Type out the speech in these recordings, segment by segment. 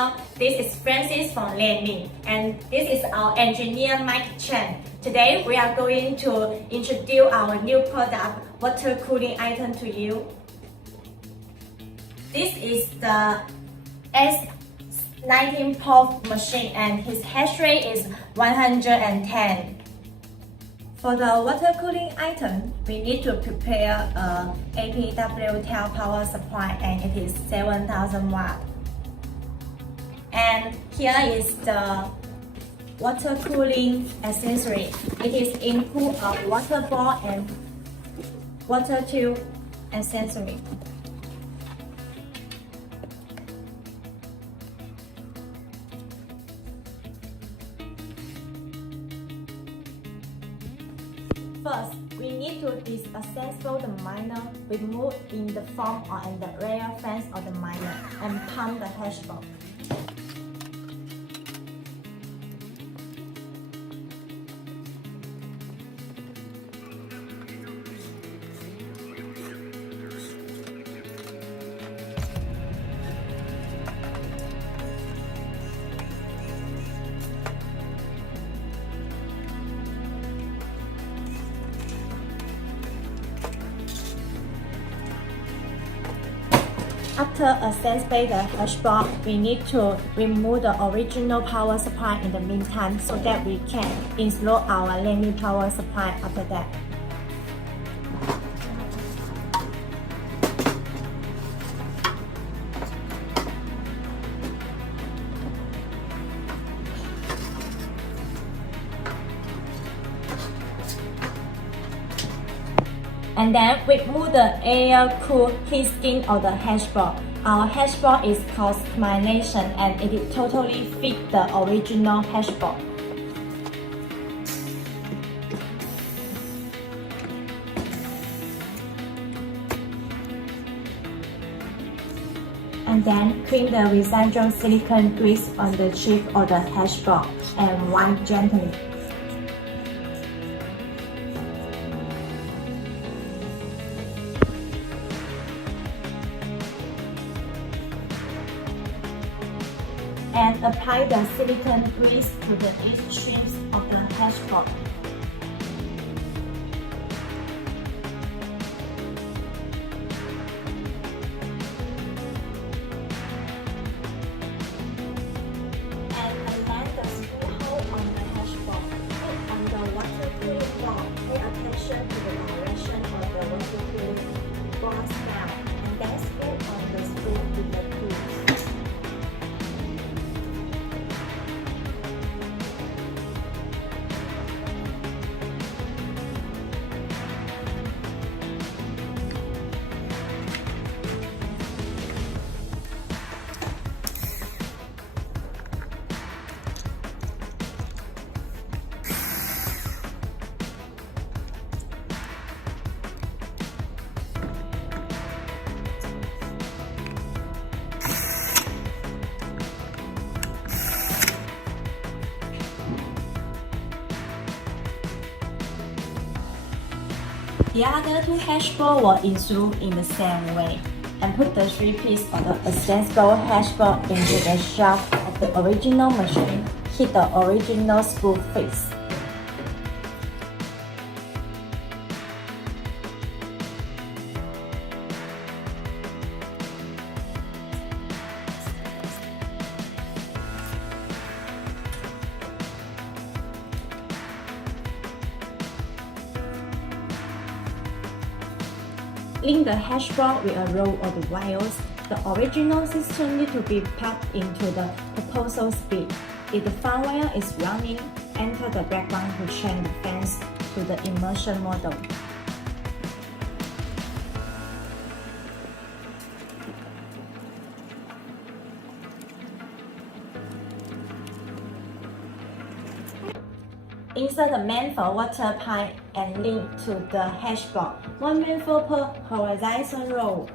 channel. This is Francis from Learning, and this is our engineer Mike Chen. Today we are going to introduce our new product, water cooling item to you. This is the S19 pulse machine, and his hash rate is 110. For the water cooling item, we need to prepare a APW tail power supply, and it is 7,000 watt. And here is the water cooling accessory. It is include a water ball and water tube accessory. First, we need to disassemble the miner, remove in the foam or in the rear fence of the miner, and pump the hash box. After assembling the hash box, we need to remove the original power supply in the meantime so that we can install our new power supply after that. And then remove the air-cooled heat skin of the hash box. Our hash box is customization, and it totally fits the original hash box. And then clean the residual silicone grease on the chip of the hash box and wipe gently. And apply the silicone grease to the extremes of the hash box. And align the screw hole on the hash box. Put on the water cooling ball. Pay attention to the direction of the water cooling ball spout, and then screw on the screw with the tools. The other two hash balls were installed in the same way, and put the 3 pieces of the accessible hash ball into the shaft of the original machine. Hit the original screw face. Link the hash box with a row of the wires. The original system needs to be plugged into the proposal speed. If the front wire is running, enter the black one to change the fence to the immersion model. Insert the main for water pipe and link to the hash box. 1 manifold per horizontal row.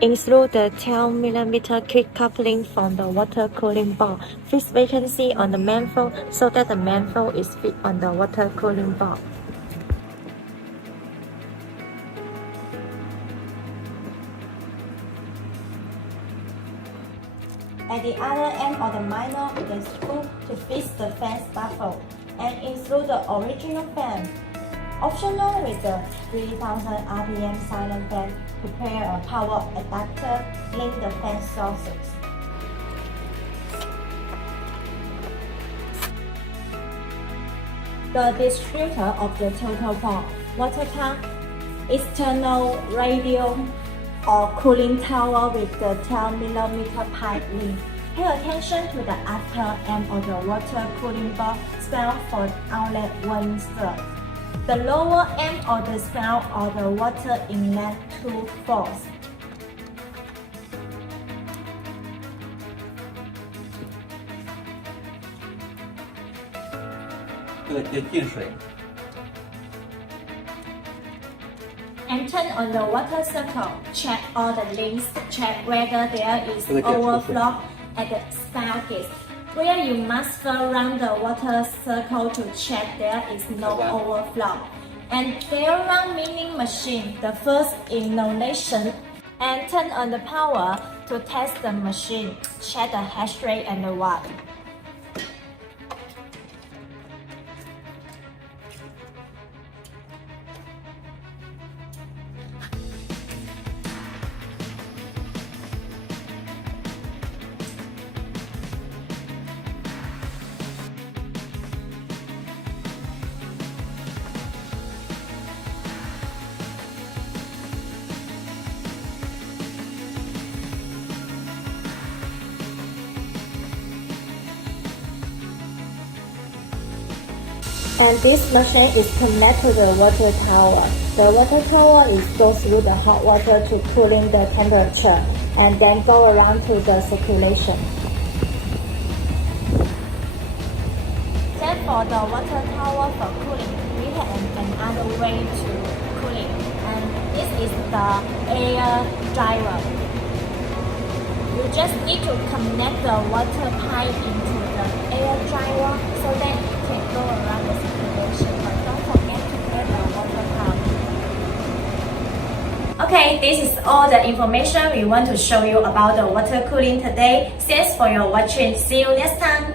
Include the 10mm quick coupling from the water cooling bar. Fix vacancy on the manifold so that the manifold is fit on the water cooling bar. At the other end of the miner is a screw to fix the fan baffle and include the original fan. Optional with the 3000 RPM silent fan, prepare a power adapter, link the fan sources. The distributor of the total port, water pump, external radial or cooling tower with the 10mm pipe link. Pay attention to the upper end of the water cooling bar spout for outlet 1/3. The lower end of the spout or the water inlet 2/4. 这个接进水。 And turn on the water circle. Check all the links. Check whether there is overflow at the spout gate. Where you must go around the water circle to check there is no overflow. And there run milling machine, the first installation. And turn on the power to test the machine. Check the hash rate and the watt. And this machine is connected to the water tower. The water tower goes through the hot water to cooling the temperature and then go around to the circulation. Then for the water tower for cooling, we have another way to cooling, and this is the air dryer. You just need to connect the water pipe into the air dryer so that it can go around the circulation, but don't forget to add the water pump. Okay, this is all the information we want to show you about the water cooling today. Thanks for your watching. See you next time.